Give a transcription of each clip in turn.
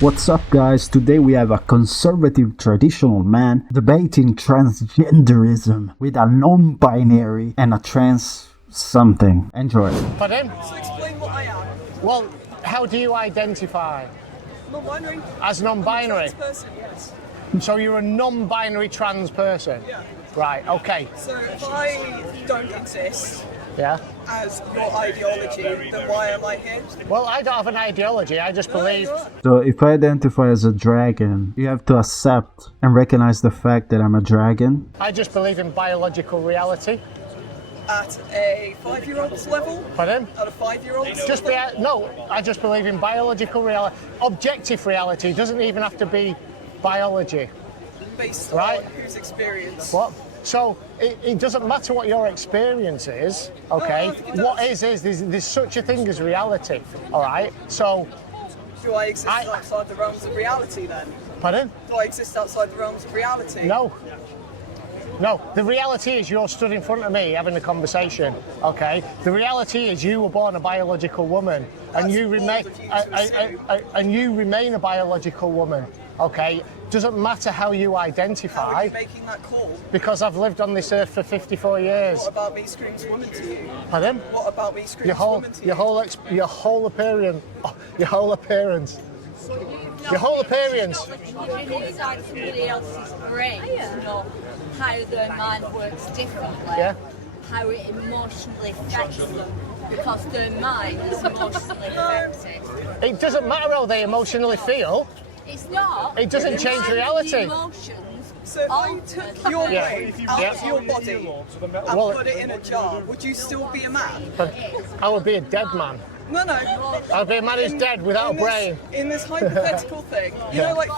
What's up guys, today we have a conservative traditional man debating transgenderism with a non-binary and a trans something. Enjoy. Pardon? So explain what I am. Well, how do you identify? Non-binary. As non-binary? Trans person, yes. So you're a non-binary trans person? Yeah. Right, okay. So if I don't exist Yeah? as your ideology, then why am I here? Well, I don't have an ideology, I just believe... So if I identify as a dragon, you have to accept and recognize the fact that I'm a dragon? I just believe in biological reality. At a 5-year-old's level? Pardon? At a 5-year-old's Just be... level? No, I just believe in biological reality. Objective reality doesn't even have to be biology. Based Right. on whose experience? What? So it doesn't matter what your experience is, okay? No, I think it What does. is there's such a thing as reality, all right? So, Do I exist outside the realms of reality then? pardon? Do I exist outside the realms of reality? No. No, the reality is you're stood in front of me having a conversation, okay? The reality is you were born a biological woman and That's you remain bold of you to assume. and you remain a biological woman, okay? Doesn't matter how you How are identify you making that call? because I've lived on this earth for 54 years. What about me screams woman to you? Pardon? What about me screams Your whole woman to you? your whole appearance, your whole appearance. Your whole appearance. You've been inside somebody else's brain to know how their mind works differently, Yeah. how it emotionally affects them, because their mind is emotionally affected. It doesn't matter how they emotionally feel. It's not. It doesn't the change mind and reality. the emotions So if I took your Yeah. brain out of your body and Well- put it in a jar, would you still be a man? But I would be a dead man. No, no. I'd be a man who's dead without a this- brain. In this hypothetical thing, you know, like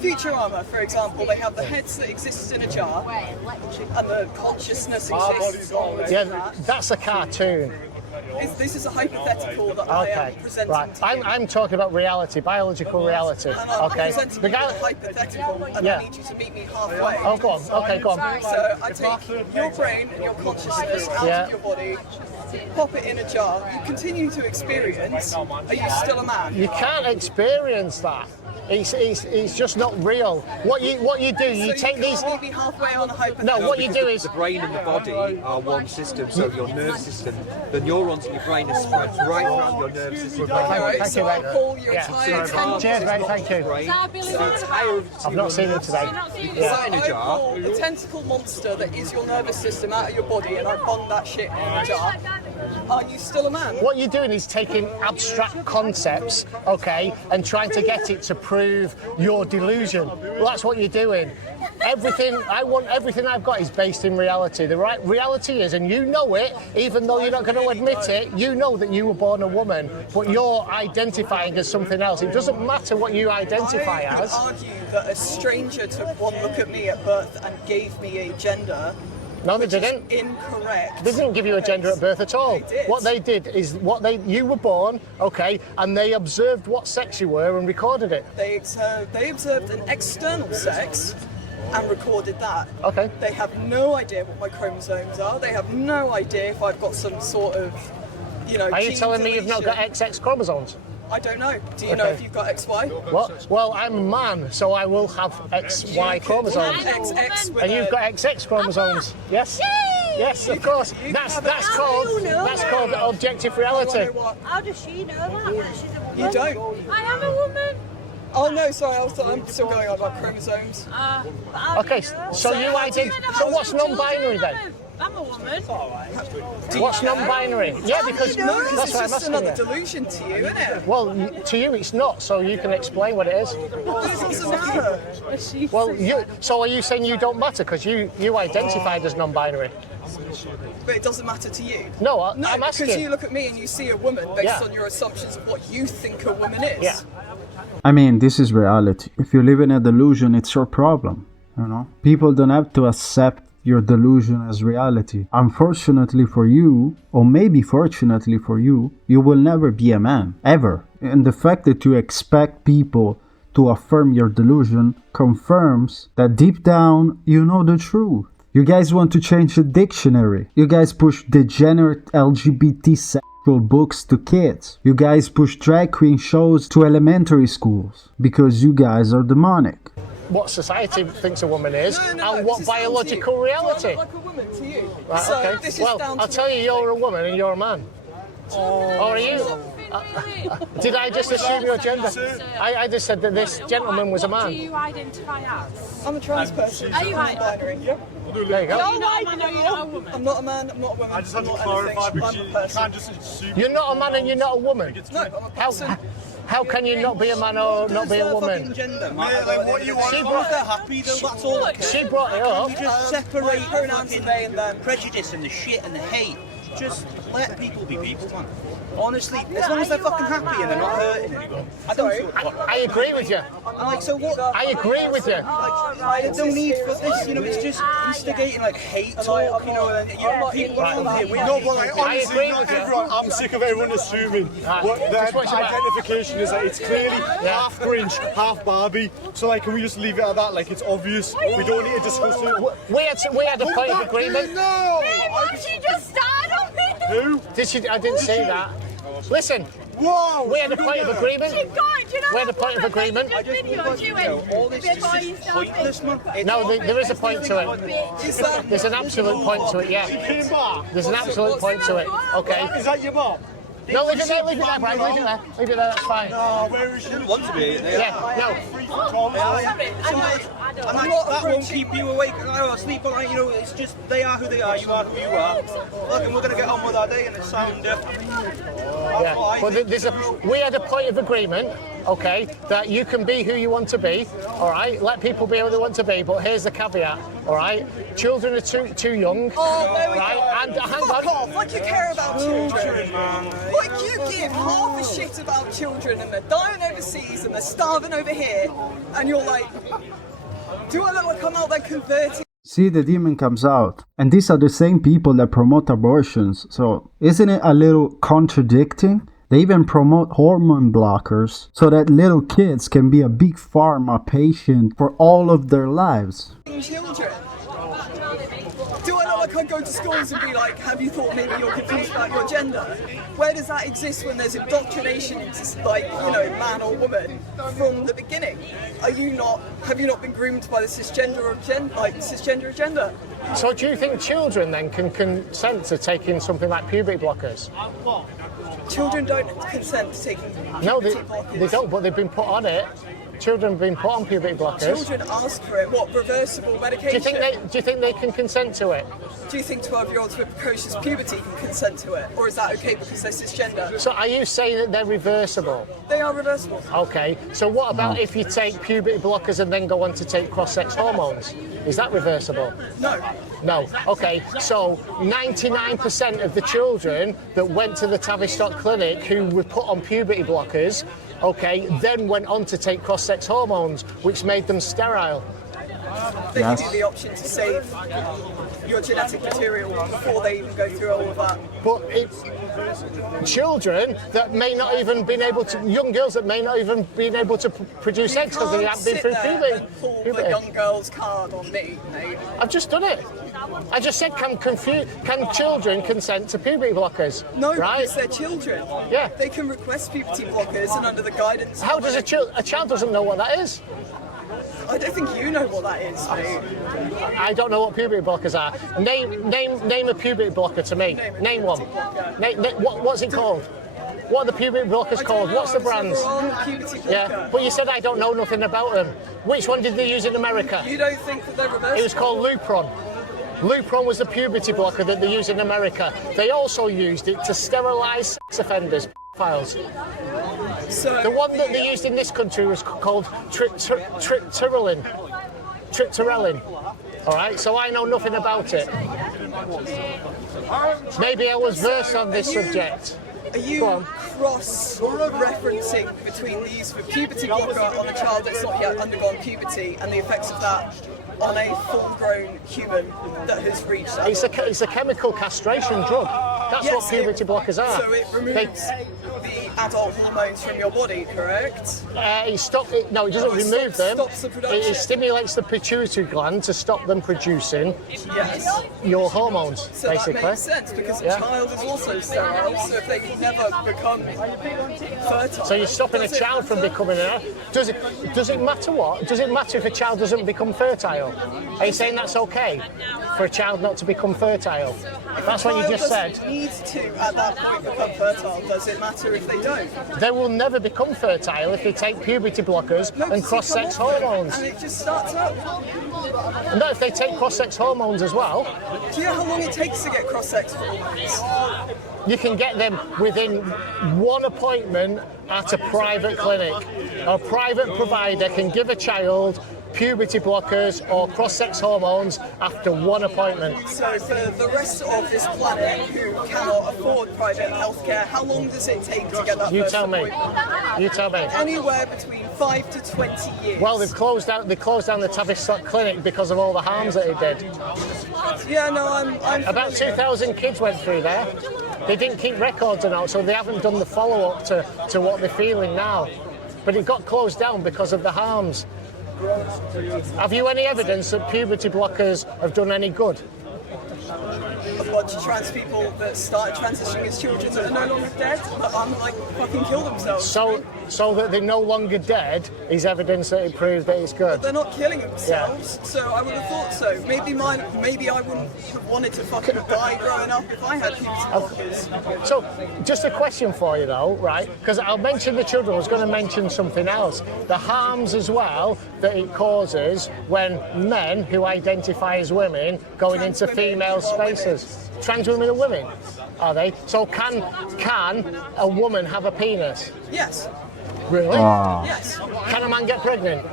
Futurama, for example, they have the heads that exist in a jar and the consciousness exists on Yeah, that. that's a cartoon. This is a hypothetical that I am Okay, presenting right. to you. I'm talking about reality, biological reality. And I'm Okay. presenting The you guy. a hypothetical, and Yeah. I need you to meet me halfway. Oh, go on. Okay, go on. So I take your brain and your consciousness out Yeah. of your body, pop it in a jar, you continue to experience, are you still a man? You can't experience that. It's just not real. What you do, you So take you these. can't meet me halfway on a hypothetical. No, what you do is. The brain and the body are one system, so your nervous system, the neurons in your brain are spread right around your nervous system. Alright, Thank so you, I'll mate. pull your Yeah. entire attention. Cheers, mate. Thank you. Brain, the entire I've not seen him today. So Is that in a I jar? pull the tentacle monster that is your nervous system out of your body and I bond that shit in a jar. Are you still a man? What you're doing is taking abstract concepts, okay, and trying to get it to prove your delusion. Well, that's what you're doing. Everything I've got is based in reality. The right reality is, and you know it, even though you're not going to admit it, you know that you were born a woman, but you're identifying as something else. It doesn't matter what you identify I would as. argue that a stranger took one look at me at birth and gave me a gender. No, they which is didn't. Incorrect. They didn't give you a gender at birth at all. They did. What they did is you were born, okay, and they observed what sex you were and recorded it. They observed an external sex and recorded that. Okay. They have no idea what my chromosomes are. They have no idea if I've got some sort of, Are you gene telling me you've not got deletion. XX chromosomes? I don't know. Do you know Okay. if you've got XY? What? Well, I'm a man, so I will have XY chromosomes. XX with And you've a- got XX chromosomes. Yes? Yes, of course. you That's have a- called objective reality. You know what? How does she know that she's a woman? You don't. I am a woman. Oh no, sorry, I'm still going on about chromosomes. But how Okay, do you know? so you identify. So what's non-binary then? I'm a woman. What's non-binary? Yeah, because No, because that's it's what I'm just asking another you. delusion to you, isn't it? Well, to you it's not, so you can explain what it is. It doesn't matter. Well, so are you saying you don't matter because you identified as non-binary? But it doesn't matter to you. No, No, I'm because asking. you look at me and you see a woman based Yeah. on your assumptions of what you think a woman is. Yeah. I mean, this is reality. If you live in a delusion, it's your problem, you know? People don't have to accept your delusion as reality. Unfortunately for you, or maybe fortunately for you, you will never be a man, ever. And the fact that you expect people to affirm your delusion confirms that deep down, you know the truth. You guys want to change the dictionary. You guys push degenerate LGBT school books to kids. You guys push drag queen shows to elementary schools because you guys are demonic. What society thinks a woman is, No, and what this is down to biological you. reality. Do I look like a woman to you? Right, So okay. this is Well, down I'll to tell you, you're a woman and you're a man. Or are you? Did I just assume your gender? I just said that this gentleman was a What do man. you identify as? I'm a trans person. Are you I'm non-binary. Yep. There you go. You're not a man or you're not a woman? I'm not a man, I'm not a woman. I just had I'm to not clarify anything. because I'm a you person. can't just assume. You're not a man and you're not a woman. No, I'm a person. How can you not be a man or not be a woman? Gender, Yeah, like what you want. She As long as brought, they're happy, though, that's all that counts. she brought it up. You just separate pronouns fucking they and them. prejudice and the shit and the hate. Just let people be people, man. Honestly, as long as they're fucking happy and they're not hurting anyone. I don't feel I agree with you. I'm like, so what? I agree with you. Like, there's no need for this, you know, it's just instigating like hate talk, you know, and people around here. No, but like, I honestly, agree not with you. everyone, I'm sick of everyone assuming what their Just watch it back. identification is. Like, it's clearly half Grinch, half Barbie. So like, can we just leave it at that? Like, it's obvious. We don't need to discuss it. We had a point of agreement. No! She just started on me. Who? Did she? I didn't say that. Listen, Whoa! we had a point of agreement. She got it, you know. We had a point of agreement. I just videoed you in all this is before you just started. pointless, man. No, there is a point to it. There's an absolute point to it, yeah. Came back. There's an absolute point to it. Okay. Is that your mom? No, leave it there, Brian, leave it there. Leave it there, that's fine. Oh, where is she? Want to be? Yeah, no. I'm like, that won't keep you awake or asleep all night, you know, it's just, they are who they are, you are who you are. Look, and we're going to get on with our day and it's sound Yeah. But we had a point of agreement, okay, that you can be who you want to be, all right? Let people be who they want to be, but here's the caveat, all right? Children are too young, Oh, there we right? go. And hang Fuck on. off, like you care about children. Like you give half a shit about children and they're dying overseas and they're starving over here, and you're like, do I look like I'm out there converting? See, the demon comes out. And these are the same people that promote abortions. So, isn't it a little contradicting? They even promote hormone blockers so that little kids can be a big pharma patient for all of their lives. Children. Do I look like I go to schools and be like, have you thought maybe you're confused about your gender? Where does that exist when there's indoctrination into, like, you know, man or woman from the beginning? Have you not been groomed by the cisgender agenda? So do you think children then can consent to taking something like puberty blockers? Children don't consent to taking No, puberty blockers. they don't, but they've been put on it. Children have been put on puberty blockers. Children ask for it. What, reversible Do medication? you think they can consent to it? Do you think 12-year-olds with precocious puberty can consent to it? Or is that okay because they're cisgender? So are you saying that they're reversible? They are reversible. Okay, so what about if you take puberty blockers and then go on to take cross-sex hormones? Is that reversible? No. No. Okay, so 99% of the children that went to the Tavistock clinic who were put on puberty blockers, okay, then went on to take cross-sex hormones, which made them sterile. They Yes. give you the option to save your genetic material before they even go through all of that. But it's children that may not even been able to, young girls that may not even been able to produce eggs because they haven't been through puberty. And pull the puberty. young girl's card on me, mate. I've just done it. I just said, can children consent to puberty blockers? No, right? because they're children. Yeah. They can request puberty blockers and under the guidance. How does a child doesn't know what that is? I don't think you know what that is, mate. I don't know what puberty blockers are. Name a puberty blocker to me. Name one. What's it called? What are the puberty blockers called? What's the brands? Puberty blocker. Yeah, but you said I don't know nothing about them. Which one did they use in America? You don't think that they're It was reversible? called Lupron. Lupron was the puberty blocker that they used in America. They also used it to sterilise sex offenders, files. So The one that they used in this country was called triptorelin. Triptorelin. All right, so I know nothing about it. Maybe I was versed on this subject. Are you Go on. cross-referencing between the use of a puberty blocker on a child that's not yet undergone puberty and the effects of that on a full-grown human that has reached that? It's a chemical castration drug. That's what puberty blockers are. So it removes the the adult hormones from your body, correct? It doesn't remove them. Stops the production. It stimulates the pituitary gland to stop them producing Yes. your hormones, So basically. that makes sense because Yeah. a child is also sterile, so if they never become fertile. So you're stopping a does it child from matter? becoming an. Does it matter what? Does it matter if a child doesn't become fertile? Are you saying that's okay for a child not to become fertile? That's what you just said. Child doesn't need to at that point become fertile. Does it matter if they don't? They will never become fertile if they take puberty blockers No, and 'cause you cross-sex come off it, hormones. and it just starts up. And no, if they take cross-sex hormones as well, Do you know how long it takes to get cross-sex hormones? you can get them within one appointment at a private clinic. A private provider can give a child puberty blockers or cross-sex hormones after one appointment. So for the rest of this planet who cannot afford private healthcare, how long does it take to get that You first tell me. appointment? You tell me. Anywhere between 5 to 20 years. Well, they closed down the Tavistock clinic because of all the harms that it did. Yeah, no, I'm About familiar. 2,000 kids went through there. They didn't keep records and all, so they haven't done the follow-up to what they're feeling now. But it got closed down because of the harms. Have you any evidence that puberty blockers have done any good? A bunch of trans people that started transitioning as children that are no longer dead, but like fucking kill themselves. So that they're no longer dead is evidence that it proves that it's good. They're not killing themselves, so I would have thought so. Maybe I wouldn't have wanted to fucking die growing up if I had puberty blockers. So, just a question for you though, right? Because I'll mention the children, I was going to mention something else. The harms as well that it causes when men who identify as women going Trans into women female are spaces. Trans women are women, are they? So can a woman have a penis? Yes. Really? Yes. Can a man get pregnant?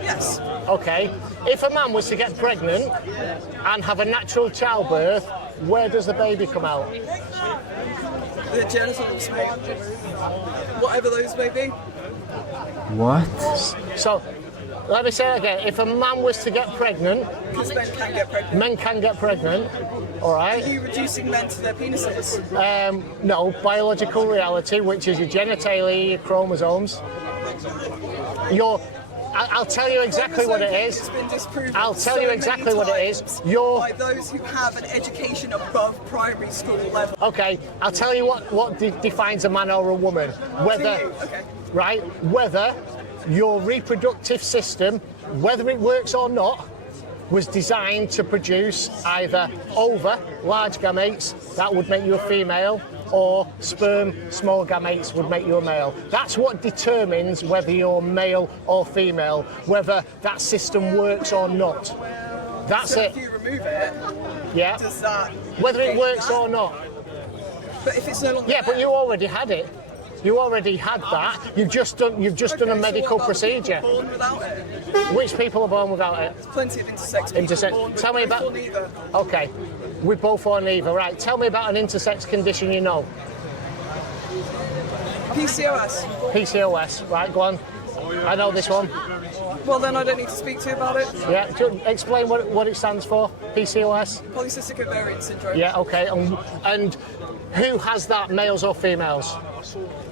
Yes. Okay. If a man was to get pregnant and have a natural childbirth, where does the baby come out? The genitals, mate. Whatever those may be. What? So, let me say that again. If a man was to get pregnant, Because men can get pregnant. men can get pregnant, all Are right? you reducing men to their penises? No, biological reality, which is your genitalia, your chromosomes. I'll tell you exactly what it It's is. been disproven I'll tell you so exactly many what it is. times Your by those who have an education above primary school level. Okay, I'll tell you what defines a man or a woman. Whether, Okay. right, whether your reproductive system, whether it works or not, was designed to produce either ova, large gametes, that would make you a female, or sperm, small gametes, would make you a male. That's what determines whether you're male or female, whether that system works or not. That's So it. if you remove it, Yeah. does that Whether it negate works that? or not. But if it's no longer Yeah, but there, you already had it. You already had that. You've just done a okay, so medical what about the people procedure. born without it? Which people are born without it? Plenty of intersex people Intersex. born with Tell me both about. or neither. Okay, we both or neither. Right. Tell me about an intersex condition you know. PCOS. PCOS. Right. Go on. I know this one. Well, then I don't need to speak to you about it. Yeah. Explain what it stands for. PCOS. Polycystic ovarian syndrome. Yeah. Okay. And who has that? Males or females?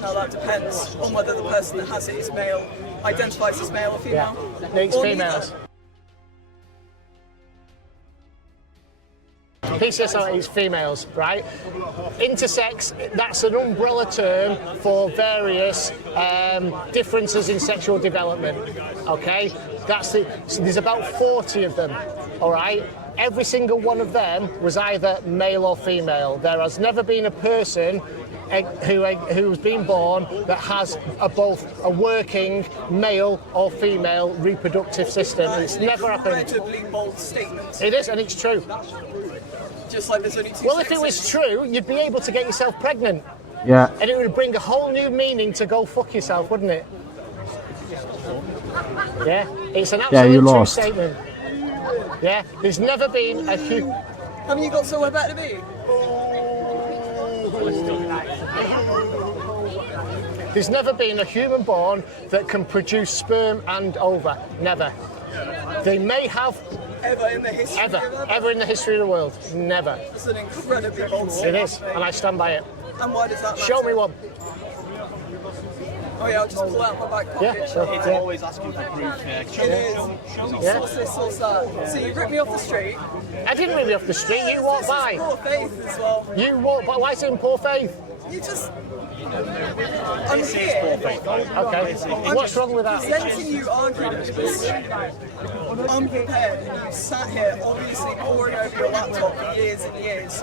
Now that depends on whether the person that has it is male, identifies as male or female. It's Or females. PCOS is females, right? Intersex, that's an umbrella term for various differences in sexual development, okay? So there's about 40 of them, all right? Every single one of them was either male or female. There has never been a person who's been born that has both a working male or female reproductive system. It's never happened. Incredibly bold statement. It is, and it's true. Just like there's only two Well, if it was sexes. true, you'd be able to get yourself pregnant. Yeah. And it would bring a whole new meaning to go fuck yourself, wouldn't it? Yeah, it's an absolute you true lost. statement. Yeah, there's never been a Haven't you got somewhere better to be? there's never been a human born that can produce sperm and ova. Never. They may have Ever in the history of ever in the history of the world. Never. It's an incredibly bold It statement. is, and I stand by it. And why does that matter? Show me one. Oh yeah, I'll just pull out my back pocket. Yeah, sure. It's always asking for proof. It is. Yeah. Source this, source that. So you ripped me off the street. I didn't rip you off the street, you walked This by. is poor faith as well. You walked by, why is it in poor faith? You just... I'm here. Okay, what's wrong with that? Presenting you arguments unprepared, and you sat here obviously poring over your laptop for years and years.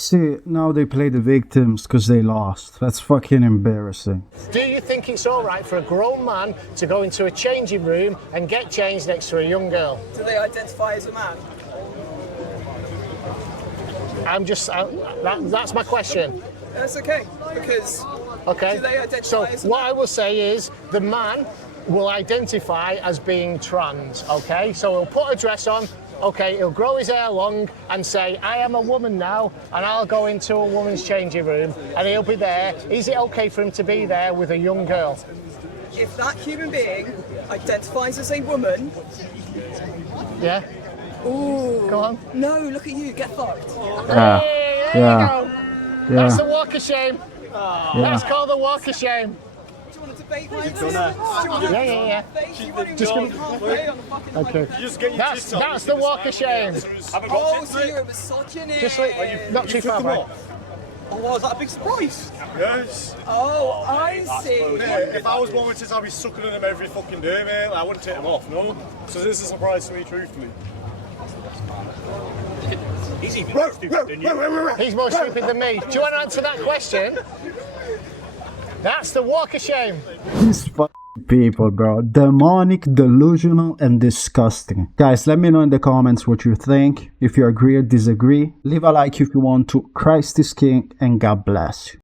See, now they play the victims because they lost. That's fucking embarrassing. Do you think it's alright for a grown man to go into a changing room and get changed next to a young girl? Do they identify as a man? That's my question. That's okay, because Okay. do they identify So as a what man? I will say is the man will identify as being trans, okay? So he'll put a dress on, okay, he'll grow his hair long and say, I am a woman now, and I'll go into a woman's changing room, and he'll be there. Is it okay for him to be there with a young girl? If that human being identifies as a woman, Yeah? ooh, Go on. no, look at you, get fucked. Yeah. Hey, there Yeah. you go. That's the Yeah. walk of shame. That's called the walk of shame. Do you want to debate my Do you want to Yeah. just halfway on the fucking Okay. That's the walk of shame. Oh, so you're a misogynist. Just like, not too far back. Oh, was that a big surprise? Yes. Oh, I see. Yeah, if I was one which says I'd be sucking on him every fucking day, mate, I wouldn't take him off, no? So this is a surprise to me, truthfully. He's even more stupid than you. He's more stupid than me. Do you want to answer that question? That's the walk of shame. These fucking people, bro. Demonic, delusional, and disgusting. Guys, let me know in the comments what you think. If you agree or disagree, leave a like if you want to. Christ is King, and God bless you.